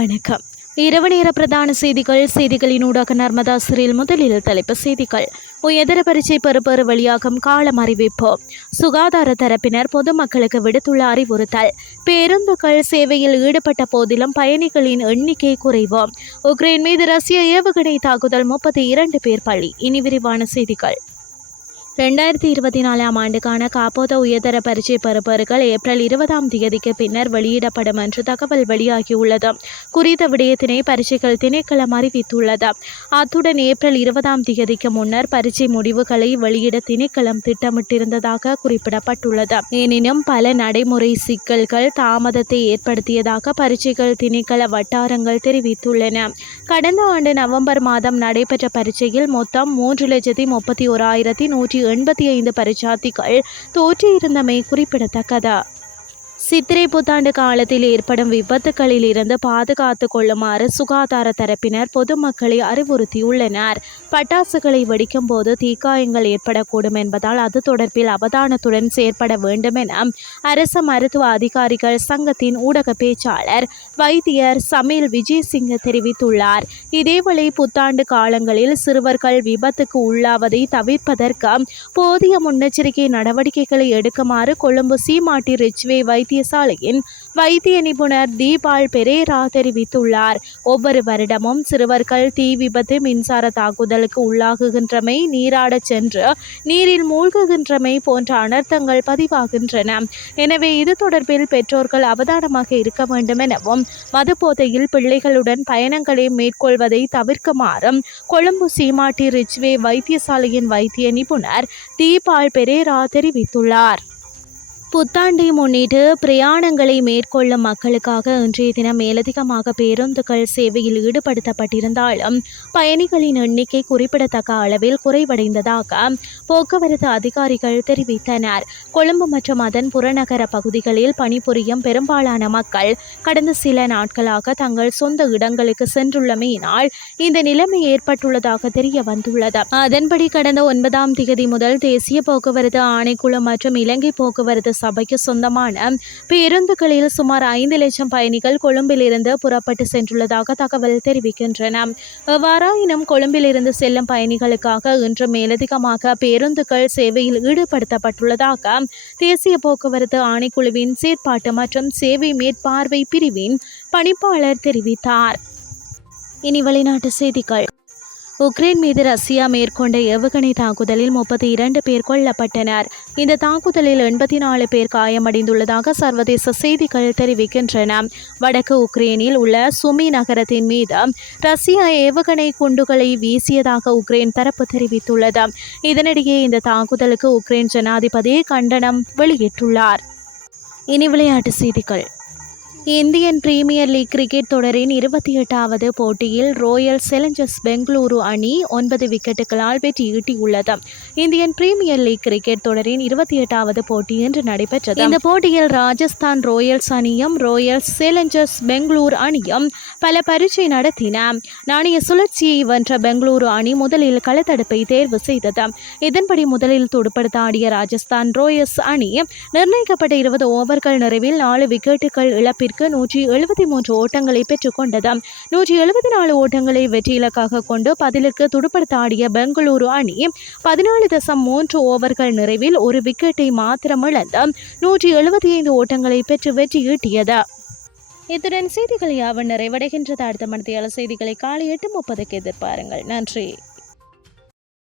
வணக்கம். இரவு நேர பிரதான செய்திகளினூடாக நர்மதா சிறில். முதலில் தலைப்புச் செய்திகள். உயர்தர பரீட்சை பெறுபேறு வெளியாகும் காலம் அறிவிப்பு. சுகாதார தரப்பினர் பொதுமக்களுக்கு விடுத்துள்ள அறிவுறுத்தல். பேருந்துகள் சேவையில் ஈடுபட்ட போதிலும் பயணிகளின் எண்ணிக்கை குறைவு. உக்ரைன் மீது ரஷ்ய ஏவுகணை தாக்குதல், 32 பேர் பலி. இனி விரிவான செய்திகள். 2024 ஆண்டுக்கான காப்போத உயர்தர பரீட்சை பெறுபேறுகள் ஏப்ரல் 20 பின்னர் வெளியிடப்படும் என்று தகவல் வெளியாகியுள்ளது. குறித்த விடயத்தினை பரீட்சைகள் திணைக்களம் அறிவித்துள்ளது. அத்துடன் ஏப்ரல் 20 முன்னர் பரீட்சை முடிவுகளை வெளியிட திணைக்களம் திட்டமிட்டிருந்ததாக குறிப்பிடப்பட்டுள்ளது. எனினும் பல நடைமுறை சிக்கல்கள் தாமதத்தை ஏற்படுத்தியதாக பரீட்சைகள் திணைக்கள வட்டாரங்கள் தெரிவித்துள்ளன. கடந்த ஆண்டு நவம்பர் மாதம் நடைபெற்ற பரீட்சையில் மொத்தம் 3,31,185 பரீட்சார்த்திகள் தோற்றியிருந்தமை குறிப்பிடத்தக்கது. சித்திரை புத்தாண்டு காலத்தில் ஏற்படும் விபத்துகளில் இருந்து பாதுகாத்துக் கொள்ளுமாறு சுகாதார தரப்பினர் பொதுமக்களை அறிவுறுத்தியுள்ளனர். பட்டாசுகளை வெடிக்கும் போது தீக்காயங்கள் ஏற்படக்கூடும் என்பதால் அது தொடர்பில் அவதானத்துடன் செயற்பட வேண்டும் என அரச மருத்துவ அதிகாரிகள் சங்கத்தின் ஊடக பேச்சாளர் வைத்தியர் சமீல் விஜயசிங்க தெரிவித்துள்ளார். இதேவேளை புத்தாண்டு காலங்களில் சிறுவர்கள் விபத்துக்கு உள்ளாவதை தவிர்ப்பதற்கு போதிய முன்னெச்சரிக்கை நடவடிக்கைகளை எடுக்குமாறு கொழும்பு சீமாட்டி ரிச்வே வைத்தியசாலையின் வைத்திய நிபுணர் தீபால் பெரேரா தெரிவித்துள்ளார். ஒவ்வொரு வருடமும் சிறுவர்கள் தீ விபத்து, மின்சார தாக்குதலுக்கு உள்ளாகுகின்றமை, நீராடச் சென்று நீரில் மூழ்குகின்றமை போன்ற அனர்த்தங்கள் பதிவாகின்றன. எனவே இது தொடர்பில் பெற்றோர்கள் அவதானமாக இருக்க வேண்டும் எனவும் மதுபோதையில் பிள்ளைகளுடன் பயணங்களை மேற்கொள்வதை தவிர்க்குமாறும் கொழும்பு சீமாட்டி ரிச்வே வைத்தியசாலையின் வைத்திய நிபுணர் தீபால் பெரேரா தெரிவித்துள்ளார். புத்தாண்டை முன்னிட்டு பிரயாணங்களை மேற்கொள்ளும் மக்களுக்காக இன்றைய தினம் மேலதிகமாக பேருந்துகள் சேவையில் ஈடுபடுத்தப்பட்டிருந்தாலும் பயணிகளின் எண்ணிக்கை குறிப்பிடத்தக்க அளவில் குறைவடைந்ததாக போக்குவரத்து அதிகாரிகள் தெரிவித்தனர். கொழும்பு மற்றும் அதன் புறநகர பகுதிகளில் பணிபுரியும் பெரும்பாலான மக்கள் கடந்த சில நாட்களாக தங்கள் சொந்த இடங்களுக்கு சென்றுள்ளமையினால் இந்த நிலைமை ஏற்பட்டுள்ளதாக தெரிய வந்துள்ளது. அதன்படி கடந்த 9 முதல் தேசிய போக்குவரத்து ஆணைக்குழு மற்றும் இலங்கை போக்குவரத்து சபைக்கு சொந்தமான பேருந்துகளில் சுமார் 5 லட்சம் பயணிகள் கொழும்பிலிருந்து புறப்பட்டு சென்றுள்ளதாக தகவல் தெரிவிக்கின்றன. எவ்வாறாயினும் கொழும்பிலிருந்து செல்லும் பயணிகளுக்காக இன்று மேலதிகமாக பேருந்துகள் சேவையில் ஈடுபடுத்தப்பட்டுள்ளதாக தேசிய போக்குவரத்து ஆணைக்குழுவின் செயற்பாட்டு மற்றும் சேவை மேற்பார்வை பிரிவின் பணிப்பாளர் தெரிவித்தார். இனி வெளிநாட்டு செய்திகள். உக்ரைன் மீது ரஷ்யா மேற்கொண்ட ஏவுகணை தாக்குதலில் 32 பேர் கொல்லப்பட்டனர். இந்த தாக்குதலில் 84 பேர் காயமடைந்துள்ளதாக சர்வதேச செய்திகள் தெரிவிக்கின்றன. வடக்கு உக்ரைனில் உள்ள சுமி நகரத்தின் மீது ரஷ்யா ஏவுகணை குண்டுகளை வீசியதாக உக்ரைன் தரப்பு தெரிவித்துள்ளது. இதனிடையே இந்த தாக்குதலுக்கு உக்ரைன் ஜனாதிபதி கண்டனம் வெளியிட்டுள்ளார். இனி விளையாட்டு செய்திகள். இந்தியன் பிரீமியர் லீக் கிரிக்கெட் தொடரின் 28வது போட்டியில் ராயல் சேலஞ்சர்ஸ் பெங்களூரு அணி 9 விக்கெட்டுகளால் வெற்றி ஈட்டியுள்ளது. இந்தியன் பிரீமியர் லீக் கிரிக்கெட் தொடரின் 28வது போட்டி இன்று நடைபெற்றது. இந்த போட்டியில் ராஜஸ்தான் ராயல்ஸ் அணியும் ராயல் சேலஞ்சர்ஸ் பெங்களூரு அணியும் பல பரீட்சை நடத்தின. நாணய சுழற்சியை வென்ற பெங்களூரு அணி முதலில் களத்தடுப்பை தேர்வு செய்தது. இதன்படி முதலில் துடுப்படுத்த ஆடிய ராஜஸ்தான் ராயல்ஸ் அணி நிர்ணயிக்கப்பட்ட 20 ஓவர்கள் நிறைவில் 4 விக்கெட்டுகள் இழப்பிற்கு 173 ஓட்டங்களை பெற்றுக் கொண்டது. 174 ஓட்டங்களை வெற்றி இலக்காக கொண்டு பதிலுக்கு துடுப்படுத்த ஆடிய பெங்களூரு அணி 14.3 ஓவர்கள் நிறைவில் 1 விக்கெட்டை மாத்திரம் இழந்து 175 ஓட்டங்களை பெற்று வெற்றி ஈட்டியது. இத்துடன் செய்திகள் யாவும் நிறைவடைகின்றது. அடுத்த மணித்தியால செய்திகளை காலை 8:30 எதிர்பாருங்கள். நன்றி.